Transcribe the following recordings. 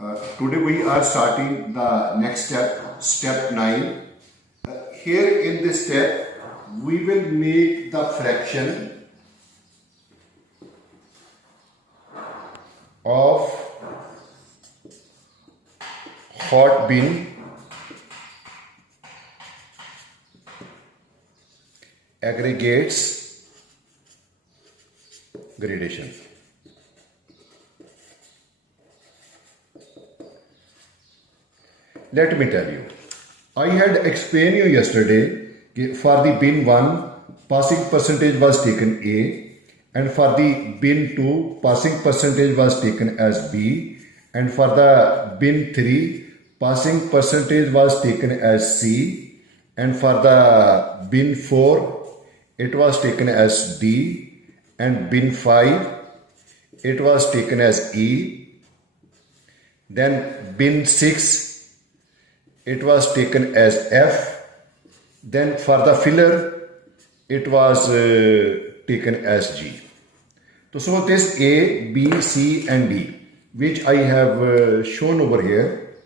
Today we are starting the next step, step 9. Here in this step, we will make the fraction of hot bin aggregates gradation. Let me tell you, I had explained you yesterday for the bin 1 passing percentage was taken A, and for the bin 2 passing percentage was taken as B, and for the bin 3 passing percentage was taken as C, and for the bin 4 it was taken as D, and bin 5 it was taken as E, then bin 6 it was taken as F, then for the filler it was taken as G. So this A, B, C and D which I have shown over here,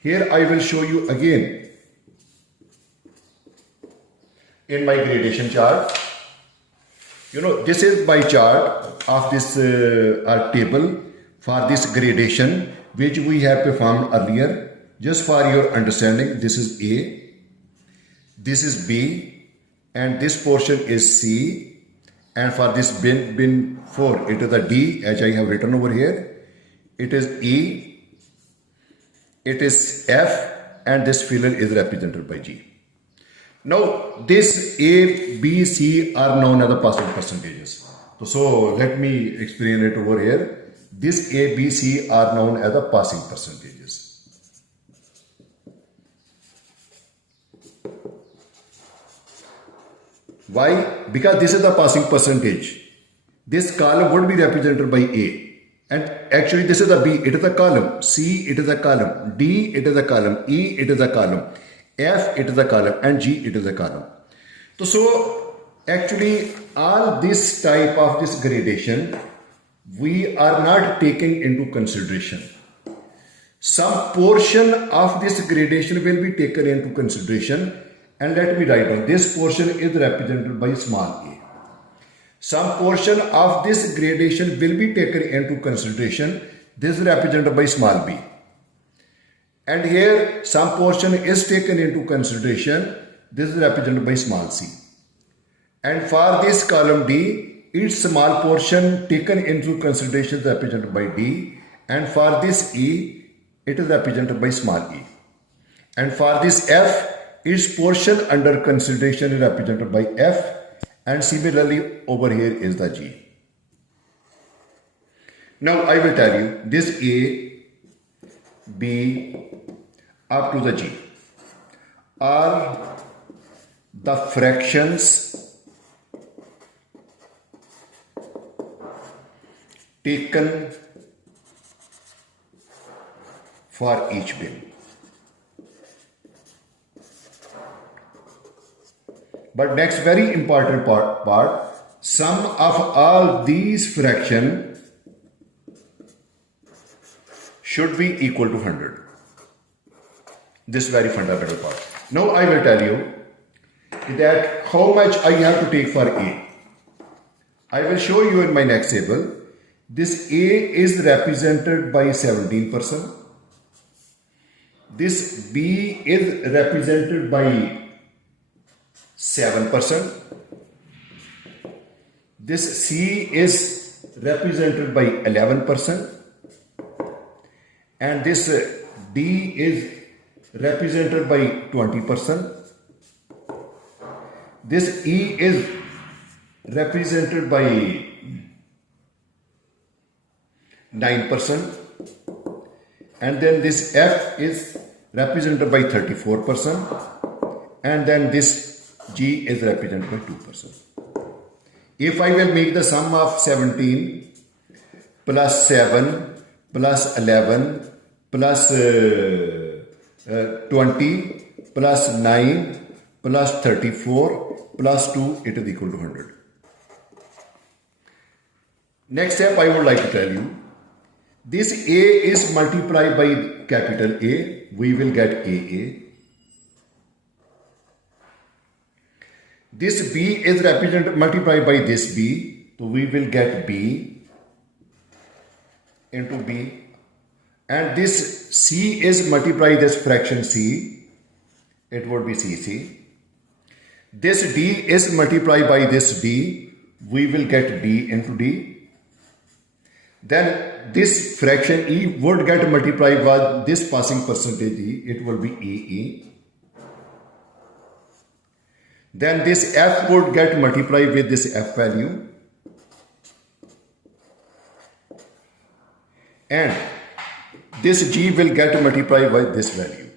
here I will show you again in my gradation chart. You know, this is my chart of this table for this gradation which we have performed earlier. Just for your understanding, this is A, this is B, and this portion is C, and for this bin 4 it is the D as I have written over here, it is E, it is F, and this filler is represented by G. Now this A, B, C are known as the passing percentages. So let me explain it over here. This A, B, C are known as the passing percentages. Why? Because this is the passing percentage. This column would be represented by A. And actually this is the B, it is the column. C, it is a column. D, it is a column. E, it is a column. F, it is a column. And G, it is a column. So actually all this type of this gradation, we are not taking into consideration. Some portion of this gradation will be taken into consideration. And let me write down, this portion is represented by small a. Some portion of this gradation will be taken into consideration. This is represented by small b. And here some portion is taken into consideration. This is represented by small c. And for this column D, its small portion taken into consideration is represented by D. And for this E, it is represented by small e. And for this F, its portion under consideration is represented by F, and similarly over here is the G. Now I will tell you this A, B up to the G are the fractions taken for each bin. But next very important part, sum of all these fractions should be equal to 100. This very fundamental part. Now I will tell you that how much I have to take for A. I will show you in my next table. This A is represented by 17%. This B is represented by 7%. This C is represented by 11%. And this D is represented by 20%. This E is represented by 9%. And then this F is represented by 34%. And then this G is represented by 2%. If I will make the sum of 17 plus 7 plus 11 plus 20 plus 9 plus 34 plus 2, it is equal to 100. Next step I would like to tell you This A is multiplied by capital A, we will get AA. This B is represented multiplied by this B, so we will get B into B. And this C is multiplied this fraction C, it would be CC. This D is multiplied by this D, we will get D into D. Then this fraction E would get multiplied by this passing percentage E, it will be EE. Then this F would get multiplied with this F value. And this G will get multiplied by this value.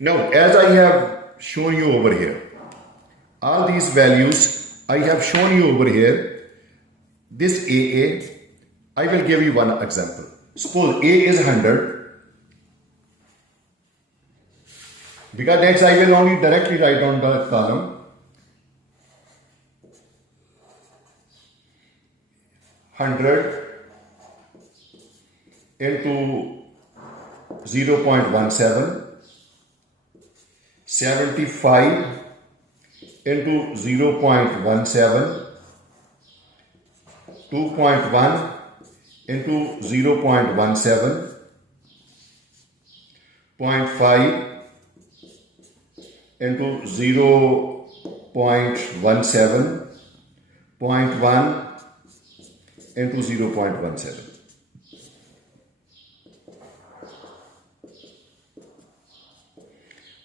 Now, as I have shown you over here, all these values I have shown you over here. This AA, I will give you one example. Suppose A is 100. Because next I will only directly write on the column 100 into 0.17, 75 into 0.17, 2.1 into 0.17, 0.5 into 0.17, 0.1 into 0.17.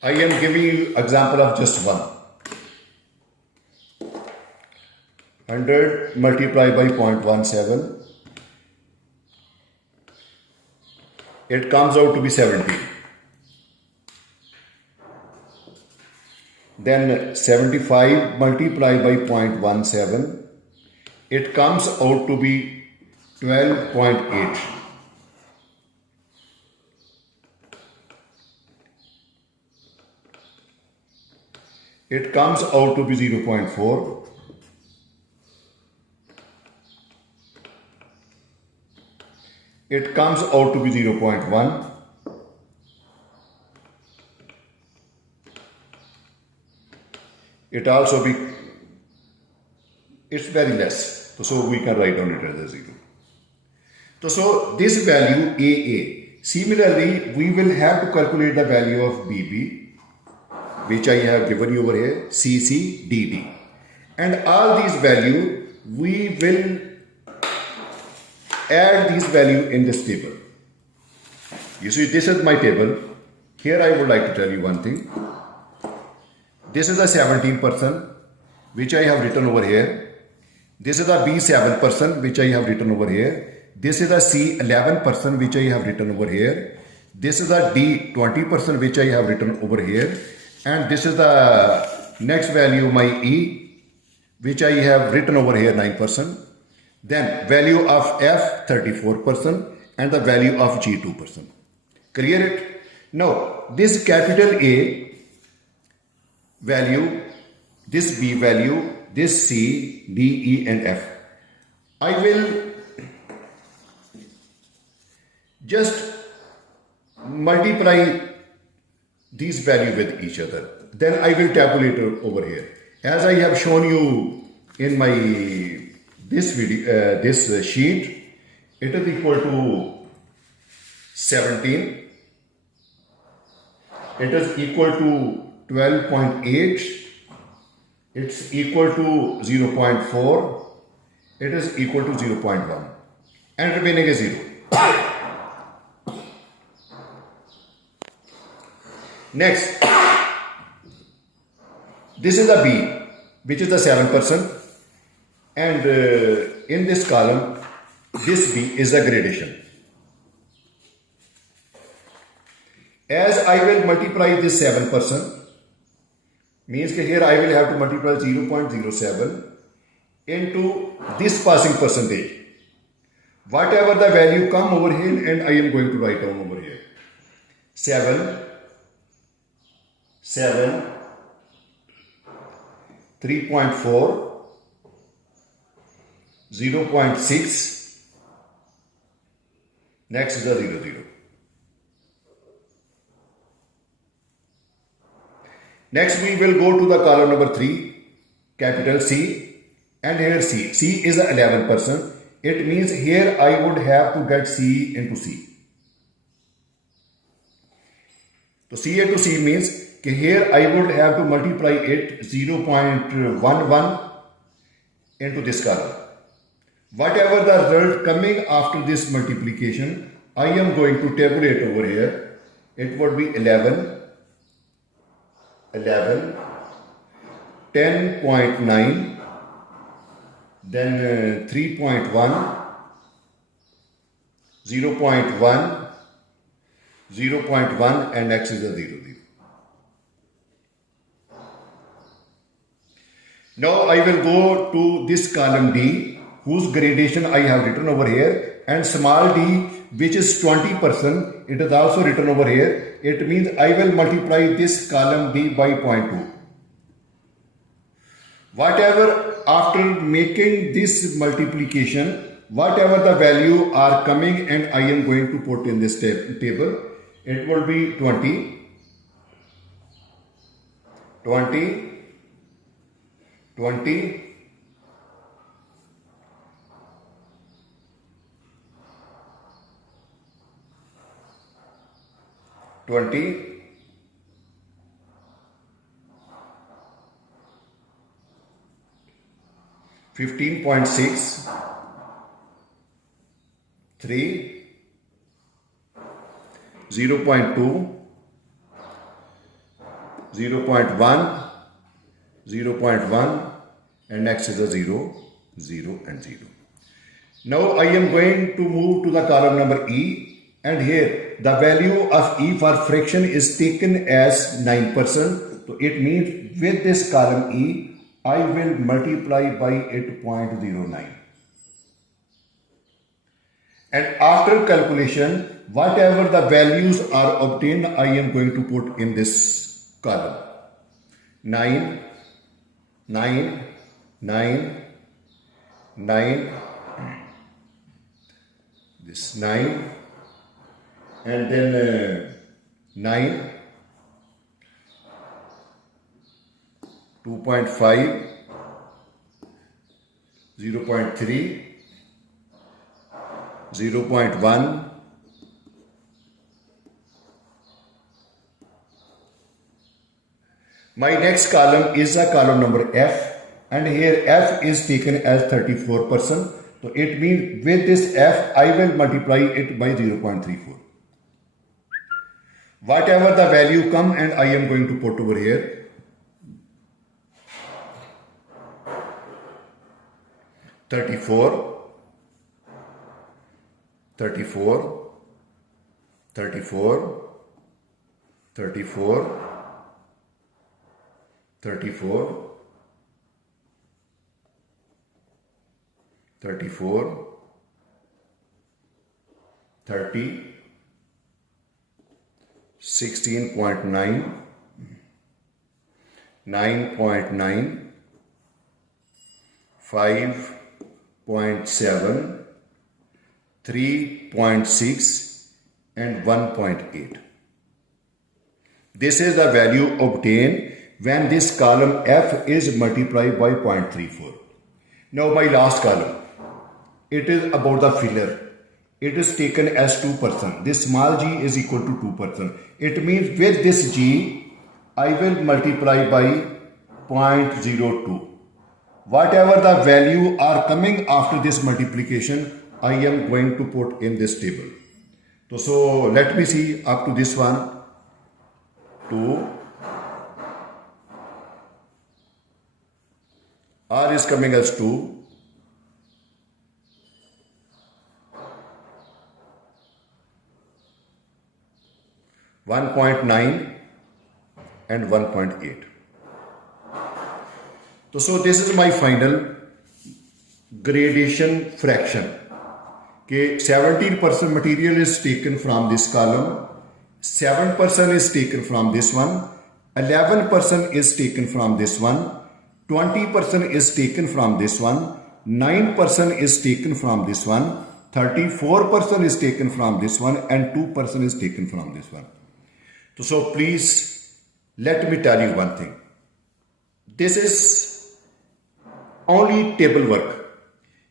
I am giving you example of just one. 100 multiplied by 0.17, it comes out to be 70. Then 75 multiplied by 0.17, it comes out to be 12.8. It comes out to be 0.4. It comes out to be 0.1. It also be, it's very less. So we can write on it as a 0. So this value AA. Similarly, we will have to calculate the value of BB, which I have given you over here, CC, DD. And all these value, we will add these value in this table. You see, this is my table. Here I would like to tell you one thing. This is a 17%, which I have written over here. This is a B 7%, which I have written over here. This is a C 11%, which I have written over here. This is a D 20%, which I have written over here. And this is the next value, my E, which I have written over here 9%. Then value of F 34% and the value of G 2%. Clear it? Now, this capital A value, this B value, this C, D, E and F. I will just multiply these values with each other. Then I will tabulate it over here. As I have shown you in my this video, this sheet, it is equal to 17. It is equal to 12.8. It's equal to 0.4. It is equal to 0.1. And remaining is 0. Next, this is the B, which is the 7%. And in this column, this B is the gradation. As I will multiply this 7%, means that here I will have to multiply 0.07 into this passing percentage. Whatever the value come over here, and I am going to write down over here. 7, 3.4, 0.6. Next is a 0. Next we will go to the column number 3, capital C, and here C. C is 11%. It means here I would have to get C into C. So C into C means here I would have to multiply it 0.11 into this column. Whatever the result coming after this multiplication, I am going to tabulate over here. It would be 11, 10.9, then 3.1, 0.1, 0.1, and next is a 0. Now I will go to this column D, whose gradation I have written over here, and small d, which is 20%, it is also written over here. It means I will multiply this column D by 0.2. Whatever, after making this multiplication, whatever the value are coming and I am going to put in this table, it will be 20, 20, 20, 20, 15.6, 3, 0.2, 0.1, 0.1, and next is a 0, 0, and 0. Now I am going to move to the column number E, and here the value of E for fraction is taken as 9%. So it means with this column E, I will multiply by 8.09. And after calculation, whatever the values are obtained, I am going to put in this column. 9, 9, 9, 9, this 9, and then 9, 2.5, 0.3, 0.1, my next column is a column number F, and here F is taken as 34%. So it means with this F, I will multiply it by 0.34. Whatever the value come, and I am going to put over here. 34, 34, 34, 34, 34, 34, 30, 16.9, 9.9, 5.7, 3.6, and 1.8. This is the value obtained when this column F is multiplied by 0.34. Now my last column, it is about the filler. It is taken as 2%. This small g is equal to 2%. It means with this g, I will multiply by 0.02. Whatever the value are coming after this multiplication, I am going to put in this table. So let me see up to this one. 2. R is coming as 2. 1.9 and 1.8. So this is my final gradation fraction. Okay, 17% material is taken from this column, 7% is taken from this one, 11% is taken from this one, 20% is taken from this one, 9% is taken from this one, 34% is taken from this one, and 2% is taken from this one. So please, let me tell you one thing. This is only table work.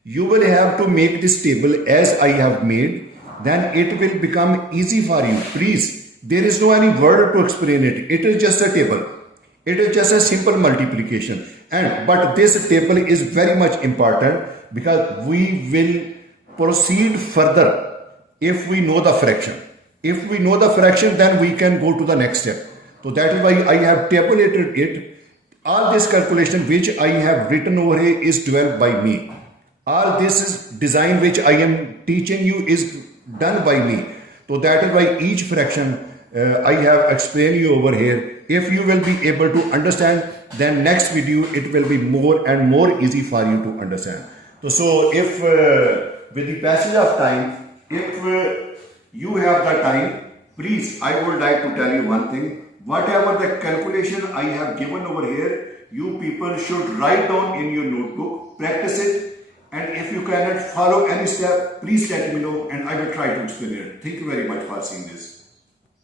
You will have to make this table as I have made, then it will become easy for you. Please, there is no any word to explain it. It is just a table. It is just a simple multiplication. But this table is very much important because we will proceed further if we know the fraction. If we know the fraction, then we can go to the next step. So that is why I have tabulated it. All this calculation which I have written over here is developed by me. All this is design which I am teaching you is done by me. So that is why each fraction I have explained you over here. If you will be able to understand, then next video it will be more and more easy for you to understand. So if with the passage of time, if you have the time, please, I would like to tell you one thing. Whatever the calculation I have given over here, you people should write down in your notebook, practice it. And if you cannot follow any step, please let me know and I will try to explain it. Thank you very much for seeing this.